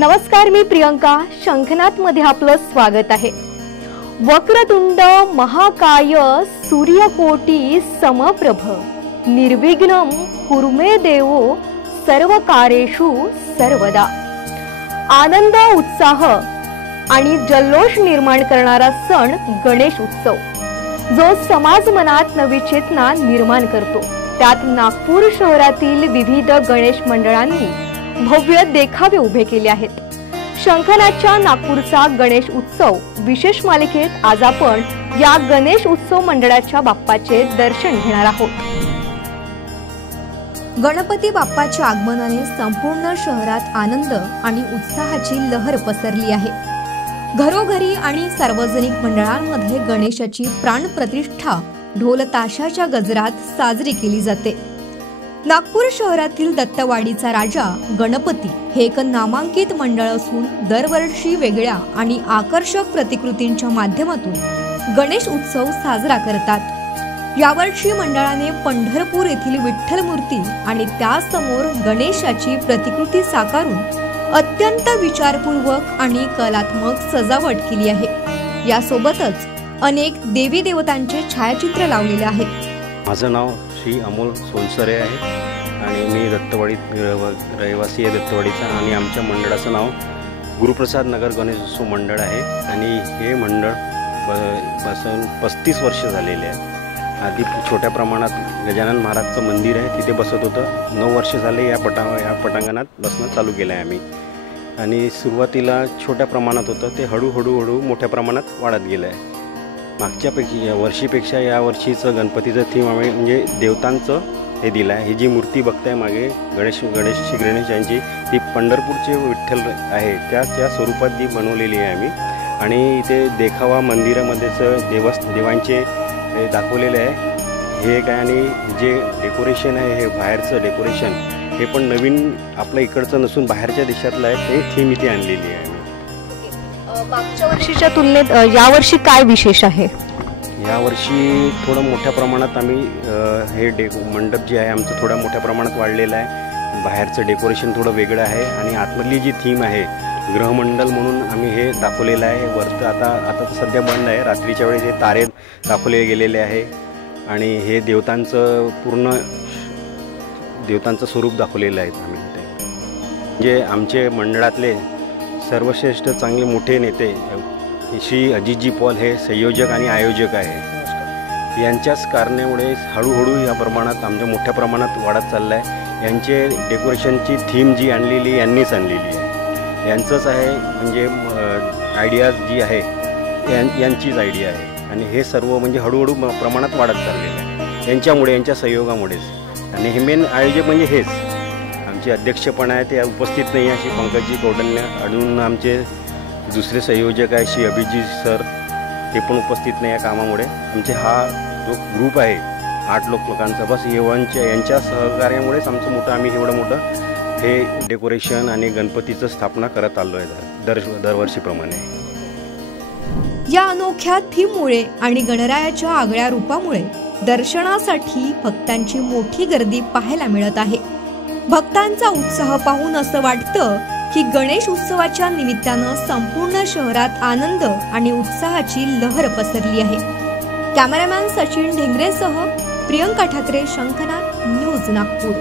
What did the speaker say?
नमस्कार, मी प्रियंका. शंखनाथ मध्ये आपलं स्वागत आहे. वक्रतुंड महाकाय सूर्यकोटी समप्रभ निर्विघ्नं कुरु मे देवो सर्व कार्येषु सर्वदा. आनंद, उत्साह आणि जल्लोष निर्माण करणारा सण गणेश उत्सव, जो समाज मनात नवी चेतना निर्माण करतो. त्यात नागपूर शहरातील विविध गणेश मंडळांनी भव्य देखावे उभे केले आहेत. शंखनाथच्या नागपूरचा गणेश उत्सव विशेष मालिकेत आज आपण या गणेश उत्सव मंडळाच्या बाप्पाचे दर्शन घेणार आहोत. गणपती बाप्पाच्या आगमनाने संपूर्ण शहरात आनंद आणि उत्साहाची लहर पसरली आहे. घरोघरी आणि सार्वजनिक मंडळांमध्ये गणेशाची प्राणप्रतिष्ठा ढोल ताशाच्या गजरात साजरी केली जाते. नागपूर शहरातील दत्तवाडीचा राजा गणपती हे एक नामांकित मंडळ असून दरवर्षी वेगळ्या आणि आकर्षक प्रतिकृतींच्या माध्यमातून गणेश उत्सव साजरा करतात. यावर्षी मंडळाने पंढरपूर येथील विठ्ठल मूर्ती आणि त्यासमोर गणेशाची प्रतिकृती साकारून अत्यंत विचारपूर्वक आणि कलात्मक सजावट केली आहे. यासोबतच अनेक देवी देवतांचे छायाचित्र लावलेले आहेत. माझं नाव श्री अमोल सोलसरे आहे आणि मी दत्तवाडीत रहिवासी आहे दत्तवाडीचा. आणि आमच्या मंडळाचं नाव गुरुप्रसाद नगर गणेशोत्सव मंडळ आहे. आणि हे मंडळ बसून 35 वर्ष झालेले आहे. आधी छोट्या प्रमाणात गजानन महाराजचं मंदिर आहे, तिथे बसत होतं. 9 वर्ष झाले या पटांगणात बसणं चालू केलं आहे आम्ही. आणि सुरुवातीला छोट्या प्रमाणात होतं, ते हळूहळू मोठ्या प्रमाणात वाढत गेलं आहे. मागच्या वर्षीपेक्षा या वर्षीचं गणपतीचं थीम आम्ही म्हणजे देवतांचं हे दिलं आहे. ही जी मूर्ती बघताय मागे गणेश यांची, ती पंढरपूरचे विठ्ठल आहे त्या स्वरूपात ती बनवलेली आहे आम्ही. आणि इथे देखावा मंदिरामध्येच देवांचे दाखवलेले आहे हे काय. आणि जे डेकोरेशन आहे हे बाहेरचं डेकोरेशन हे पण नवीन आपल्या इकडचं नसून बाहेरच्या देशातलं आहे. ते थीम इथे आणलेली आहे. मागच्या वर्षीच्या तुलनेत यावर्षी काय विशेष आहे? यावर्षी थोडं मोठ्या प्रमाणात आम्ही हे मंडप जे आहे आमचं थोड्या मोठ्या प्रमाणात वाढलेलं आहे. बाहेरचं डेकोरेशन थोडं वेगळं आहे. आणि आतमधली जी थीम आहे ग्रहमंडल म्हणून आम्ही हे दाखवलेलं आहे. वरतं आता तर सध्या बंद आहे. रात्रीच्या वेळेस हे तारे दाखवले गेलेले आहे. आणि हे देवतांचं देवतांचं स्वरूप दाखवलेलं आहे आम्ही ते. जे आमचे मंडळातले सर्वश्रेष्ठ चांगले मोठे नेते श्री अजितजी पॉल हे संयोजक आणि आयोजक आहे. यांच्याच कारणामुळे हळूहळू या प्रमाणात आमच्या मोठ्या प्रमाणात वाढत चाललं आहे. यांचे डेकोरेशनची थीम जी आणलेली यांनीच आणलेली आहे. यांचंच आहे म्हणजे आयडियाज जी आहे यांचीच आयडिया आहे. आणि हे सर्व म्हणजे हळूहळू प्रमाणात वाढत चाललेलं आहे यांच्यामुळे, यांच्या सहयोगामुळेच. आणि हे मेन आयोजक म्हणजे हेच आमचे अध्यक्ष पण आहे, ते उपस्थित नाही आहे, श्री पंकजी कौंडल्य. अजून आमचे दुसरे संयोजक आहे श्री अभिजित सर, ते पण उपस्थित नाही आहे कामामुळे. आमचे हा जो ग्रुप आहे 8 लोकांचा, बस यांच्या सहकार्यामुळेच आमचं आम्ही एवढं मोठं हे डेकोरेशन आणि गणपतीचं स्थापना करत आलो आहे दरवर्षीप्रमाणे. या अनोख्या थीममुळे आणि गणरायाच्या आगळ्या रूपामुळे दर्शनासाठी भक्तांची मोठी गर्दी पाहायला मिळत आहे. भक्तांचा उत्साह पाहून असं वाटतं की गणेश उत्सवाच्या निमित्तानं संपूर्ण शहरात आनंद आणि उत्साहाची लहर पसरली आहे. कॅमेरामॅन सचिन ढेंगरेसह प्रियंका ठाकरे, शंखनाथ न्यूज, नागपूर.